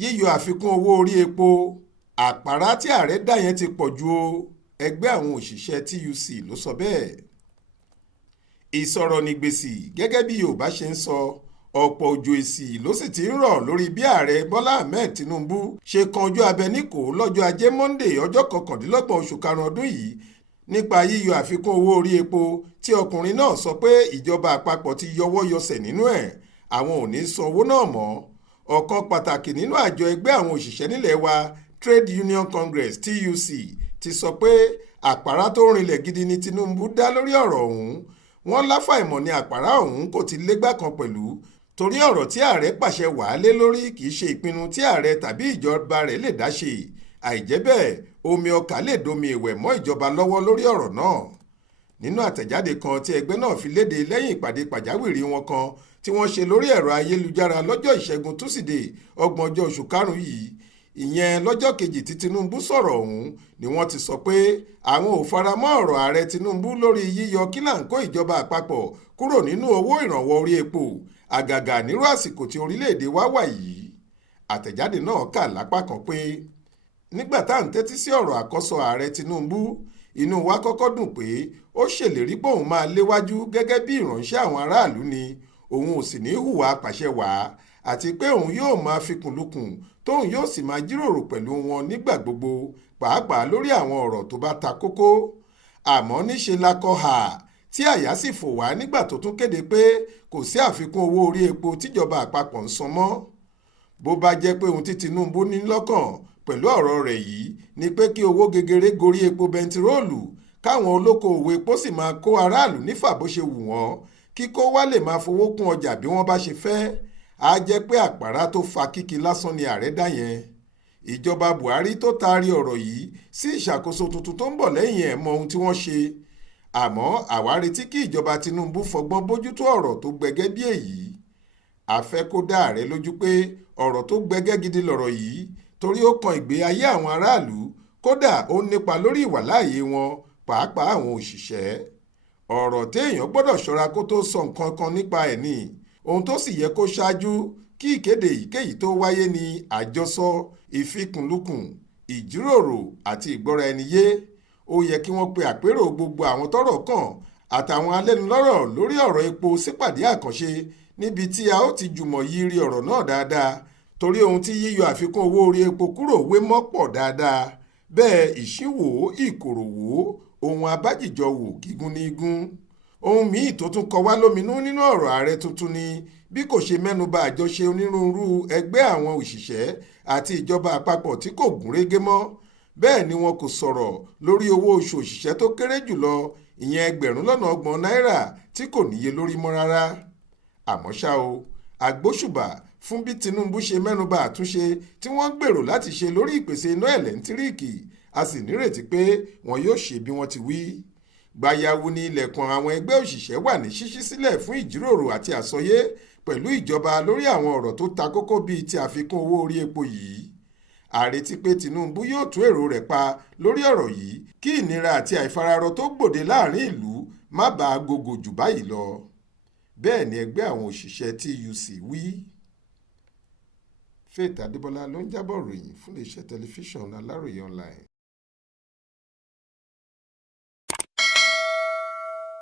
yíyọ àfikún owó orí epo àpárá tí ààrẹ dá yẹn ti pọ̀ ju o, ẹgbẹ́ àwọn òṣìṣẹ́ TUC ló sọ bẹ́ẹ̀. ìsọ̀rọ̀ nígbèsì gẹ́gẹ́ bí yorùbá ṣe ń sọ, ọ̀pọ̀ òjò èsì ló sì ti ń rọ̀ lórí bí ààrẹ bọ́lá ahmed tinubu ṣe kan ojú abẹ níkò lọ́jọ́ ajé monde ọjọ́ 29 oṣù karùn-ún ọdún yìí nípa yíyọ àfikún owó orí epo tí ọkùnrin náà sọ pé ìjọba àpapọ̀ ti yọwọ́ yọsẹ̀ nínú ẹ̀, àwọn ò ní san owó náà mọ́. ọ̀kan pàtàkì nínú àjọ ẹgbẹ́ àwọn òṣìṣẹ́ nílẹ̀ wa Trade Union Congress TUC ti sọ pé àpárá tó rinlẹ̀ gidi ni Tinubu dá lórí ọ̀rọ̀ ọ̀hún. wọ́n láfàìmọ̀ ni àpárá ọ̀hún kò ti légbá kan pẹ̀lú, torí ọ̀rọ̀ tí ààrẹ pàṣẹ wàá lé lórí kì í ṣe ìpinnu tí ààrẹ tàbí ìjọba rẹ̀ lè dá ṣe. àìjẹ́ bẹ́ẹ̀ omi ọkà lè domi ìwẹ̀ mọ́ ìjọba lọ́wọ́ lórí ọ̀rọ̀ náà. nínú àtẹ̀jáde kan tí ẹgbẹ́ náà fi léde lẹ́yìn ìpàdé pàjáwìrì wọn kan tí wọ́n ṣe lórí ẹ̀rọ ayélujára lọ́jọ́ ìṣẹ́gun túsídẹ̀ẹ́ 30 oṣù karùn-ún yìí, ìyẹn lọ́jọ́ kejì tí Tinubu sọ̀rọ̀ ọ̀hún, ni wọ́n ti sọ pé àwọn ò faramọ́ ọ̀rọ̀ ààrẹ Tinubu lórí yíyọ kílàńkó ìjọba àpapọ̀ kúrò nínú owó ìrànwọ́ orí epo, àgàgà nírú àsìkò tí orílẹ̀-èdè wa wà yìí. àtẹ̀jáde náà kà lápá kan pé nígbà tá à ń tẹ́tí sí ọ̀rọ̀ àkọ́sọ ààrẹ Tinubu, inú wa kọ́kọ́ dùn pé ó ṣèlérí pé òun máa léwájú gẹ́gẹ́ bí ìránṣẹ́ àwọn aráàlú ni, òun ò sì ní hùwà pàṣẹwàá, àti pé òun yóò máa fikùnlukùn tóun yóò sì máa jíròrò pẹ̀lú wọn nígbà gbogbo, pàápàá lórí àwọn ọ̀rọ̀ tó bá ta kókó. àmọ́ níṣe la kọ hà tí àyà sì fò wá nígbà tó tún kéde pé kò sí àfikún owó orí epo tíjọba àpapọ̀ ń san mọ́. bó bá jẹ́ pé ohun tí Tinubu ní lọ́kàn pẹ̀lú ọ̀rọ̀ rẹ̀ yìí ni pé kí owó gegere gorí epo bẹntiróòlù, káwọn olókoòwò epo sì máa kó aráàlú nífà bó ṣe wù wọ́n, kíkó wá lè máa fowó kún ọjà bí wọ́n bá ṣe fẹ́, á jẹ́ pé àpárá tó fa kíkì lásán ni ààrẹ dá yẹn. ìjọba Buhari tó taari ọ̀rọ̀ yìí sí ìṣàkóso tuntun tó ń bọ̀ lẹ́yìn ẹ̀ mọ ohun tí wọ́n ṣe. àmọ́ àwa retí kí ìjọba Tinubu fọgbọ́n bójútó ọ̀rọ̀ tó gbẹgẹ́ bí èyí. a fẹ́ kó dá ààrẹ lójú pé ọ̀rọ̀ tó gbẹgẹ́ gidi lọ̀rọ̀ yìí, torí ó kan ìgbé ayé àwọn aráàlú, kódà ó nípa lórí ìwàláàyè wọn, pàápàá àwọn òṣìṣẹ́. ọ̀rọ̀ téèyàn gbọ́dọ̀ ṣọ́ra kó tó sọ nǹkan kan nípa ẹ̀ ni. ohun tó sì yẹ kó ṣáájú kí ìkéde èyíkéyìí tó wáyé ní àjọsọ, ìfikùnlukùn, ìjíròrò àti ìgbọ́ra ẹni yé. ó yẹ kí wọ́n pe àpérò gbogbo àwọn tọ́rọ̀ kàn àtàwọn alẹ́nulọ́rọ̀ lórí ọ̀rọ̀ epo sípàdé àkànṣe níbi tí a ó ti jùmọ̀ yiri ọ̀rọ̀ náà dáadáa, torí ohun tí yíyọ àfikún owó orí epo kúrò wé mọ́ pọ̀ dáadáa. bẹ́ẹ̀ ìṣínwó ìkòròwò ohun abájìjọ wò kígun ní igun. ohun míì tó tún kọ wá lóminú nínú ọ̀rọ̀ ààrẹ tuntun ni bí kò ṣe mẹ́nuba àjọṣe onírúurú ẹgbẹ́ àwọn òṣìṣẹ́ àti ìjọba àpapọ̀ tí kò gúnrégé mọ́. bẹ́ẹ̀ ni wọn kò sọ̀rọ̀ lórí owó oṣù òṣìṣẹ́ tó kéré jùlọ, ìyẹn 20,000 náírà tí kò níye lórí mọ́ rárá. àmọ́ ṣá o, àgbóṣùbà fún bí Tinubu ṣe mẹ́nuba àtúnṣe tí wọ́n gbèrò láti ṣe lórí ìpèsè iná ẹ̀lẹ́ńtíríìkì, a sì nírètí pé wọn yóò ṣe bí wọ́n ti wí. gbayawu ni ilẹ̀kùn àwọn ẹgbẹ́ òṣìṣẹ́ wà ní ṣíṣí sílẹ̀ fún ìjíròrò àti àsọyé pẹ̀lú ìjọba lórí àwọn ọ̀rọ̀ tó ta kókó bíi ti àfikún owó orí epo yìí. a retí pé Tinubu yóò tún èrò rẹ̀ pa lórí ọ̀rọ̀ yìí kí ìnira àti àìfararọ tó gbòde láàrin ìlú má bàa gògò jù báyìí lọ. bẹ́ẹ̀ ni ẹgbẹ́ àwọn òṣìṣẹ́ TUC wí. Faith Adébọlá ló ń jábọ̀ ròyìn fún iléeṣẹ́ tẹlifíṣàn Aláròye online.